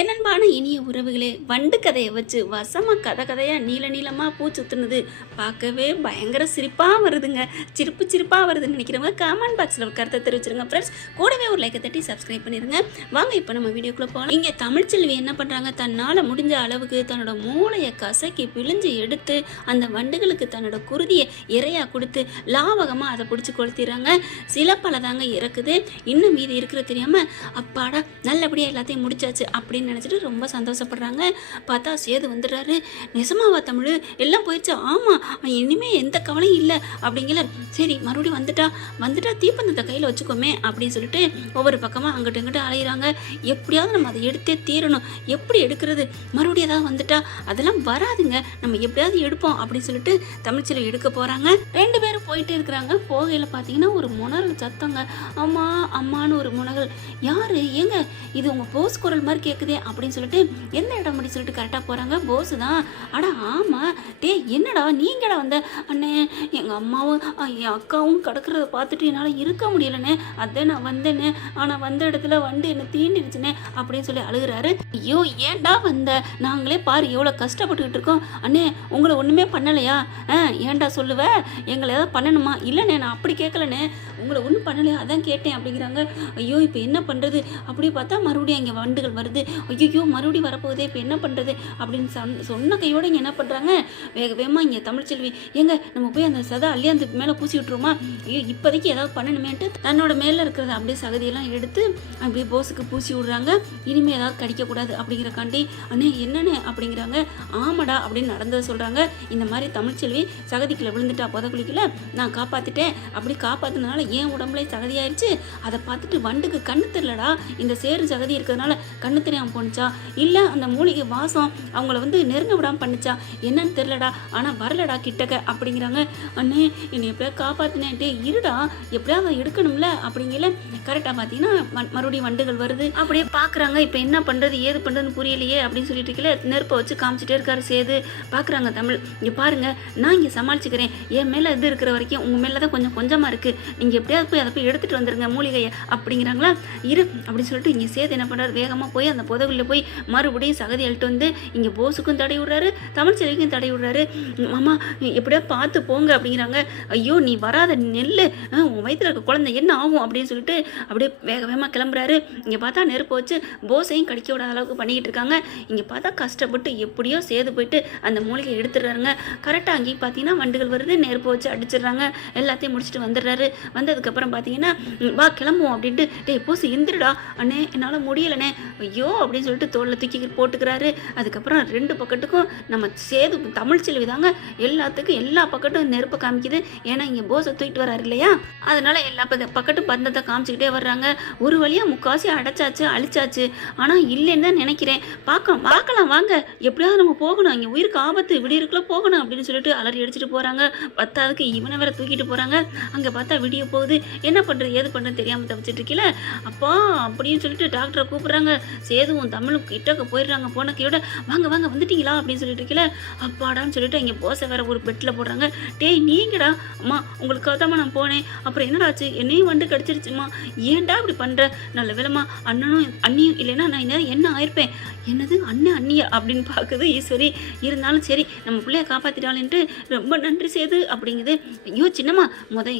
என்னன்பான இனிய உறவுகளே, வண்டு கதையை வச்சு வசமாக கதையாக நீளமாக பூ சுற்றுனது பார்க்கவே பயங்கர சிரிப்பாக வருதுங்க. சிரிப்பாக வருதுன்னு நினைக்கிறவங்க கமெண்ட் பாக்ஸில் ஒரு கருத்தை தெரிவிச்சிருங்க ஃப்ரெண்ட்ஸ். கூடவே ஒரு லைக்கை தட்டி சப்ஸ்கிரைப் பண்ணிடுங்க. வாங்க இப்போ நம்ம வீடியோக்குள்ளே போகலாம். இங்கே தமிழ்ச்செல்வி என்ன பண்ணுறாங்க, தன்னால் முடிஞ்ச அளவுக்கு தன்னோட மூளையை கசக்கி பிழிஞ்சு எடுத்து அந்த வண்டுகளுக்கு தன்னோட குருதியை இறையாக கொடுத்து லாவகமாக அதை பிடிச்சி கொளுத்திடுறாங்க. சில பல தாங்க இறக்குது, இன்னும் மீது இருக்கிற தெரியாமல் அப்பாடா நல்லபடியாக எல்லாத்தையும் முடிச்சாச்சு அப்படின்னு நினச்சிட்டு ரொம்ப சந்தோஷப்படுறாங்க. பார்த்தா சேது வந்துடுறாரு. நிஜமாவா தமிழ் எல்லாம் போயிடுச்சு? ஆமாம், இனிமேல் எந்த கவலையும் இல்லை அப்படிங்கிற. சரி மறுபடியும் வந்துட்டா தீப்பந்தத்தை கையில் வச்சுக்கோமே அப்படின்னு சொல்லிட்டு ஒவ்வொரு பக்கமாக அங்கிட்ட இங்கிட்ட அலையிறாங்க. எப்படியாவது நம்ம அதை எடுத்தே தீரணும். எப்படி எடுக்கிறது? மறுபடியும் ஏதாவது வந்துட்டா அதெல்லாம் வராதுங்க, நம்ம எப்படியாவது எடுப்போம் அப்படின்னு சொல்லிட்டு தமிழ்ச்செல்வி எடுக்க போகிறாங்க. ரெண்டு பேரும் போயிட்டே இருக்கிறாங்க. போகையில் பார்த்தீங்கன்னா ஒரு முனறல் சத்தங்க. அம்மா அம்மானு ஒரு முனகல். யாரு ஏங்க இது உங்கள் போஸ் குரல் மாதிரி கேட்குதே அப்படின்னு சொல்லிட்டு எந்த இடம் அப்படின்னு சொல்லிட்டு கரெக்டாக போகிறாங்க. போஸு தான். அடா ஆமாம், டே என்னடா நீங்கடா வந்த? அண்ணே எங்கள் அம்மாவும் என் அக்காவும் கிடக்கிறத பார்த்துட்டு என்னால் இருக்க முடியலண்ணே, அதே நான் வந்தேனே, ஆனால் வந்த இடத்துல வண்டு என்னை தீண்டிடுச்சுனே அப்படின்னு சொல்லி அழுகிறாரு. ஐயோ ஏன்டா வந்த? நாங்களே பாரு எவ்வளோ கஷ்டப்பட்டுக்கிட்டு இருக்கோம். அண்ணே உங்களை ஒன்றுமே பண்ணலையா? ஏன்டா சொல்லுவ? எங்களை ஏதாவது பண்ணணுமா? இல்லைண்ணே நான் அப்படி கேட்கலண்ணே, உங்களை ஒன்றும் பண்ணலையா அதான் கேட்டேன் அப்படிங்கிறாங்க. ஐயோ இப்போ என்ன பண்ணுறது? அப்படி பார்த்தா மறுபடியும் அங்கே வண்டுகள் வருது. ஐயோ மறுபடியும் வரப்போகுதே, இப்போ என்ன பண்ணுறது அப்படின்னு சொன்ன கையோடு இங்கே என்ன பண்ணுறாங்க, வேகமாக இங்கே தமிழ்ச்செல்வி ஏங்க நம்ம போய் அந்த சதை அள்ளியாந்து மேலே பூசி விட்ருமா? ஐயோ இப்போதைக்கு ஏதாவது பண்ணணுமேன்ட்டு தன்னோட மேலே இருக்கிறத அப்படியே சகதியெல்லாம் எடுத்து அப்படியே போஸுக்கு பூசி விட்றாங்க. இனிமேல் ஏதாவது கடிக்கக்கூடாது அப்படிங்கிறக்காண்டி. அண்ணே என்னண்ணே அப்படிங்கிறாங்க. ஆமாடா அப்படின்னு நடந்ததை சொல்கிறாங்க. இந்த மாதிரி தமிழ்ச்செல்வி சகதிக்குள்ளே விழுந்துட்டா புதக்குழிக்குள்ள நான் காப்பாற்றிட்டேன். அப்படி காப்பாற்றினால ஏன் உடம்புல சகதியாயிருச்சு. அதை பார்த்துட்டு வண்டுக்கு கண்ணு தெரியலடா, இந்த சேரு சகதி இருக்கிறதுனால கண்ணு தெரியாமல் போணுச்சா, இல்லை அந்த மூலிகை வாசம் அவங்கள நெருங்க விடாமல் பண்ணுச்சா என்னன்னு தெரிலடா, ஆனால் வரலடா கிட்டக்க அப்படிங்கிறாங்க. அண்ணே என்னை எப்படியா காப்பாற்றினேன்ட்டே இருடா, எப்படியாவது எடுக்கணும்ல அப்படிங்கல. கரெக்டாக பார்த்தீங்கன்னா மறுபடியும் வண்டுகள் வருது. அப்படியே பார்க்குறாங்க. இப்போ என்ன பண்ணுறது ஏது பண்ணுறதுன்னு புரியலையே அப்படின்னு சொல்லிட்டு இருக்கல. நெருப்பை வச்சு காமிச்சிட்டே இருக்காரு சேது. பார்க்குறாங்க தமிழ். இங்கே பாருங்க நான் இங்கே சமாளிச்சுக்கிறேன், என் மேலே இது இருக்கிற வரைக்கும் உங்கள் மேலே தான் கொஞ்சமாக இருக்குது, நீங்கள் எப்படியாவது போய் அதை போய் எடுத்துகிட்டு வந்துடுங்க மூலிகையை அப்படிங்கிறாங்களா. இரு அப்படின்னு சொல்லிட்டு இங்கே சேது என்ன பண்ணுறாரு, வேகமாக போய் அந்த புதவுகளில் போய் மறுபடியும் சகதி அழிட்டு வந்து இங்கே போஸுக்கும் தடை விடுறாரு, தமிழ்ச்செல்விக்கும் தடை விடுறாரு. மாமா எப்படியா பார்த்து போங்க அப்படிங்கிறாங்க. ஐயோ நீ வராத நெல், உன் வயிற்றுல இருக்க குழந்தை என்ன ஆகும் அப்படின்னு சொல்லிட்டு அப்படியே வேகமாக கிளம்புறாரு. இங்கே பார்த்தா நெருப்பு வச்சு போஸையும் கடிக்க விடாத அளவுக்கு பண்ணிக்கிட்டு இருக்காங்க. இங்கே பார்த்தா கஷ்டப்பட்டு எப்படியோ சேது போயிட்டு அந்த மூலிகை எடுத்துடுறாருங்க. கரெக்டாக அங்கேயும் பார்த்தீங்கன்னா வண்டுகள் வருது, நெருப்பு வச்சு அடிச்சிடுறாங்க. எல்லாத்தையும் முடிச்சுட்டு வந்துடுறாரு. வந்ததுக்கப்புறம் பார்த்தீங்கன்னா வா கிளம்புவோம் அப்படின்ட்டு. டே போஸ் எந்திரிடா. அண்ணே என்னால் முடியலண்ணே. ஐயோ அப்படின்னு சொல்லிட்டு தோளில் தூக்கி போட்டுக்கிறாரு. அதுக்கப்புறம் ரெண்டு பக்கத்துக்கும் நம்ம சேது தமிழ்ச்செல்வி தாங்க எல்லாத்துக்கும் எல்லா பக்கட்டும் நெருப்பை காமிக்குது. ஏன்னா இங்கே போஸை தூக்கிட்டு வராரு இல்லையா, அதனால எல்லா பக்கட்டும் பந்தத்தை காமிச்சிக்கிட்டே வர்றாங்க. ஒரு வழியாக முக்காசி அழிச்சாச்சு. ஆனால் இல்லைன்னு தான் நினைக்கிறேன். பார்க்கலாம் வாங்க, எப்படியாவது நம்ம போகணும், இங்கே உயிருக்கு ஆபத்து, விடியிருக்குள்ள போகணும் அப்படின்னு சொல்லிட்டு அலறி அடிச்சுட்டு போகிறாங்க. பத்தாவதுக்கு இவனை வேற தூக்கிட்டு போகிறாங்க. அங்கே பார்த்தா விடிய போகுது. என்ன பண்ணுறது ஏது பண்ணுறது தெரியாமல் தவிச்சிட்டு இருக்கல. அப்பா அப்படின்னு சொல்லிட்டு டாக்டரை கூப்பிட்றாங்க. சேதுவும் தமிழும் கிட்டக்க போயிடுறாங்க. போன கையோட வாங்க வந்துட்டீங்களா அப்படின்னு சொல்லிட்டு இருக்கல. அப்பாடான்னு சொல்லிட்டு இங்கே போஸை வேற ஒரு பெட்டில் போடுறாங்க. டேய் நீங்கடா அம்மா, உங்களுக்காக தான் நான் போனேன், அப்புறம் என்னடாச்சு, என்னையும் வண்டு கடிச்சிருச்சுமா, ஏன்டா இப்படி பண்ணுற? நல்ல வேலைமா அண்ணனும் அண்ணியும் இல்லைன்னா நான் இன்னும் என்ன ஆயிருப்பேன். என்னது அண்ணன் அண்ணியா அப்படின்னு பார்க்குது ஈஸ்வரி. இருந்தாலும் சரி நம்ம பிள்ளைய காப்பாற்றிட்டாலேன்ட்டு ரொம்ப நன்றி சேது அப்படிங்குது. ஐயோ சின்னம்மா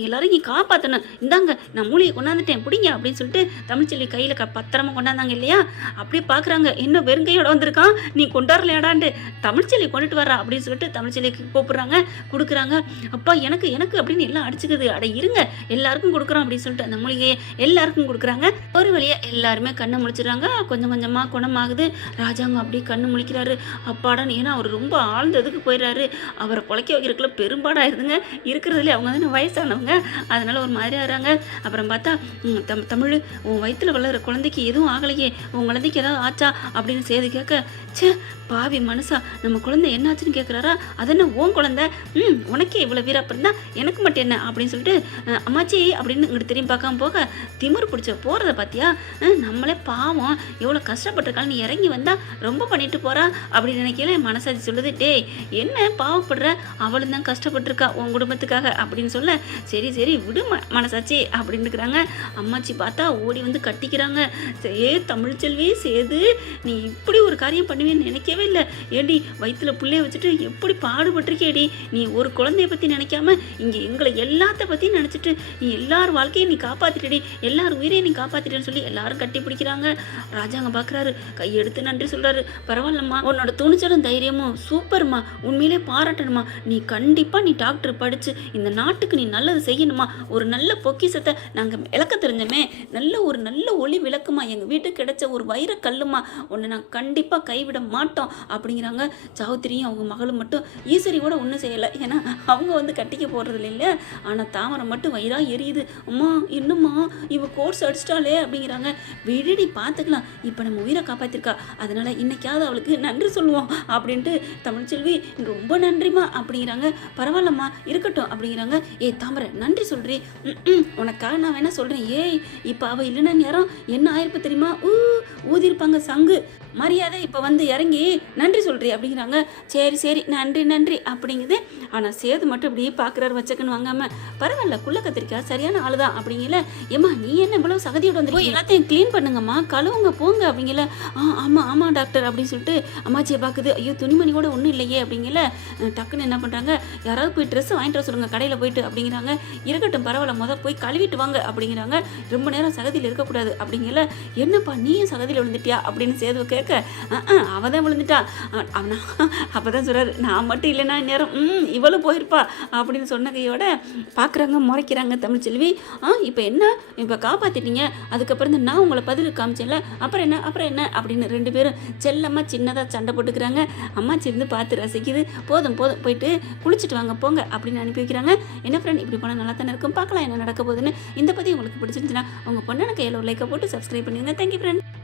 எல்லாரும் இங்கே காப்பாற்றணும், இந்தாங்க நான் மூலிகை கொண்டாந்துட்டேன் பிடிங்க அப்படின்னு சொல்லிட்டு தமிழ்ச்செல்வி கையில் பத்திரமா கொண்டாந்தாங்க இல்லையா. அப்படியே பார்க்குறாங்க, இன்னும் வெறுங்கையோட வந்திருக்கான், நீ கொண்டாடலையாடான்ட்டு. தமிழ்ச்செல்வி கொண்டுட்டு வரா அப்படின்னு சொல்லிட்டு தமிழ்ச்செல்விக்கு கூப்பிட்றாங்க. கொடுக்குறாங்க. அப்பா எனக்கு அப்படின்னு எல்லாம் அடிச்சுக்குது. அட இருங்க எல்லாருக்கும் கொடுக்குறோம் அப்படின்னு சொல்லிட்டு அந்த மூலிகையை எல்லாருக்கும் கொடுக்குறாங்க. ஒரு வழியாக எல்லாருமே கண்ணை முழிச்சிடுறாங்க. கொஞ்சம் கொஞ்சமாக குணமாகுது. ராஜாங்க அப்படியே கண்ணு முழிக்கிறாரு. அப்பாடான்னு. ஏன்னா அவர் ரொம்ப ஆழ்ந்ததுக்கு போயிடுறாரு. அவரை பொழைக்க வைக்கிறதுக்குள்ள பெரும்பாடாயிருதுங்க. இருக்கிறதுலே அவங்க தானே வயசானவங்க, அதனால ஒரு மாதிரி ஆகிறாங்க. அப்புறம் பார்த்தா தமிழ் உன் வயிற்றுல வளர்கிற குழந்தைக்கு எதுவும் ஆகலையே, உன் குழந்தைக்கு ஏதாவது ஆச்சா அப்படின்னு சேது கேட்க, சே பாவி மனுஷா நம்ம குழந்தை என்னாச்சுன்னு கேட்குறாரா. அது என்ன உன் குழந்தை? உனக்கே இவ்வளோ வீரப்பம் தான், எனக்கு மட்டும் என்ன அப்படின்னு சொல்லிட்டு அம்மாச்சி அப்படின்னு இங்கிட்டு திரும்பி பார்க்காம போக திமிரு பிடிச்ச போகிறத பார்த்தியா, நம்மளே பாவம் எவ்வளோ கஷ்டப்பட்டிருக்காள், நீ இறங்கி வந்தால் ரொம்ப பண்ணிட்டு போகிறா அப்படின்னு நினைக்கல. மனசாட்சி சொல்லுது, டேய் என்ன பாவப்படுற, அவளும் தான் கஷ்டப்பட்டிருக்கா உன் குடும்பத்துக்காக அப்படின்னு சொல்ல, சரி விடு மனசாட்சி அப்படின்னு இருக்கிறாங்க. அம்மாச்சி பார்த்தா ஓடி வந்து கட்டிக்கிறாங்க. தமிழ்ச்செல்வி சேது, நீ இப்படி ஒரு காரியம் பண்ணுவேன்னு நினைக்கவே இல்லை. ஏடி வயிற்றுல பிள்ளைய வச்சுட்டு எப்படி பாடுபட்டிருக்கேடி. நீ ஒரு குழந்தைய பற்றி நினைக்காம இங்கே எங்களை எல்லாத்த பற்றியும் நினச்சிட்டு நீ எல்லார் வாழ்க்கையும் நீ காப்பாற்றிட்டடி, எல்லார் உயிரையும் நீ காப்பாற்றிட்டேன்னு சொல்லி எல்லாரும் கட்டி பிடிக்கிறாங்க. ராஜாங்க பார்க்குறாரு, கையெடுத்து நன்றி சொல்கிறாரு. பரவாயில்லம்மா, உன்னோட துணிச்சலும் தைரியமும் சூப்பர்மா, உண்மையிலே பாராட்டணுமா. நீ கண்டிப்பாக நீ டாக்டர் படித்து இந்த நாட்டுக்கு நீ நல்லது செய்யணுமா. ஒரு நல்ல பொக்கிஷத்தை நாங்கள் விளக்க தெரிஞ்சோமே, நல்ல ஒளி விளக்குமா, எங்கள் வீட்டுக்கு கிடைச்ச ஒரு வைர கல்லுமா, உன்னை நான் கண்டிப்பாக கைவிட மாட்டோம் அப்படிங்கிறாங்க. சாவித்திரியும் அவங்க மகளும் மட்டும் ஈஸ்வரி கூட ஒன்றும் செய்யலை, ஏன்னா அவங்க கட்டிக்க போடுறதில்ல இல்லை. ஆனால் தாமரை மட்டும் வயிறாக எரியுது. அம்மா இன்னும்மா இவ கோர்ஸ் அடிச்சிட்டாலே அப்படிங்கிறாங்க. விடுடி பார்த்துக்கலாம், இப்போ நம்ம உயிரை காப்பாற்றிருக்கா, அதனால் இன்னைக்காவது அவளுக்கு நன்றி சொல்லுவோம் அப்படின்ட்டு தமிழ்ச்செல்வி ரொம்ப நன்றிம்மா அப்படிங்கிறாங்க. பரவாயில்லம்மா இருக்கட்டும் அப்படிங்கிறாங்க. ஏய் தாமரை நன்றி சொல்கிறி, உனக்காக நான் வேணா சொல்கிறேன். ஏய் இப்போ அவள் இல்லைன்னா நேரம் என்ன ஆயிருப்பு தெரியுமா, ஊதிருப்பாங்க சங்கு. மரியாதை இப்போ இறங்கி நன்றி சொல்கிறி அப்படிங்கிறாங்க. சரி சரி நன்றி நன்றி அப்படிங்குது. ஆனால் சேது மட்டும் இப்படி பார்க்குறாரு வச்சக்கன்னு வாங்காமல். பரவாயில்ல, குள்ள கத்திரிக்காய் சரியான ஆள் தான் அப்படிங்கல. ஏம்மா நீ என்ன இவ்வளோ சகதியோடு வந்து எல்லாத்தையும் க்ளீன் பண்ணுங்கம்மா, கழுவுங்க போங்க அப்படிங்கல. ஆமாம் டாக்டர் அப்படின்னு சொல்லிட்டு அம்மாச்சியை பார்க்குது. ஐயோ துணிமணி கூட ஒன்றும் இல்லையே அப்படிங்கல. டக்குன்னு என்ன பண்ணுறாங்க, யாராவது போய் ட்ரெஸ்ஸை வாங்கிட்டு வர சொல்லுங்கள் கடையில் போயிட்டு அப்படிங்கிறாங்க. இருக்கட்டும் பரவாயில்ல, போய் கழுவிட்டு வாங்க அப்படிங்கிறாங்க. ரொம்ப நேரம் சகதியில் இருக்கக்கூடாது அப்படிங்கல. என்னப்பா நீயும் சகதியில் விழுந்துட்டியா அப்படின்னு சேதுவை கேட்க, அவள் தான் விழுந்துட்டா. அவனா அப்போ தான் சொல்கிறாரு, நான் மட்டும் இல்லைன்னா நேரம் இவளும் போயிருப்பா அப்படின்னு சொன்ன கையோட பார்க்குறாங்க, முறைக்கிறாங்க தமிழ்ச்செல்வி. இப்போ என்ன, இப்போ காப்பாற்றிட்டீங்க, அதுக்கப்புறம் நான் உங்களை பதில் காமிச்சேன்ல, அப்புறம் என்ன அப்படின்னு ரெண்டு பேரும் செல்லமாக சின்னதாக சண்டை போட்டுக்கிறாங்க. அம்மாச்சி இருந்து பார்த்து ரசிக்குது. போதும் போயிட்டு குளிச்சுட்டு வாங்க போங்க அப்படின்னு அனுப்பி வைக்கிறாங்க. என்ன ஃப்ரெண்ட் இப்படி போனால் நல்லா தானே இருக்கும், பார்க்கலாம் என்ன நடக்க போகுதுன்னு. இந்த பற்றி உங்களுக்கு பிடிச்சிருந்துச்சுன்னா உங்கள் பொண்ணான கையில் ஒரு லைக்கை போட்டு சப்ஸ்கிரைப் பண்ணிடுங்க. Thank you friend.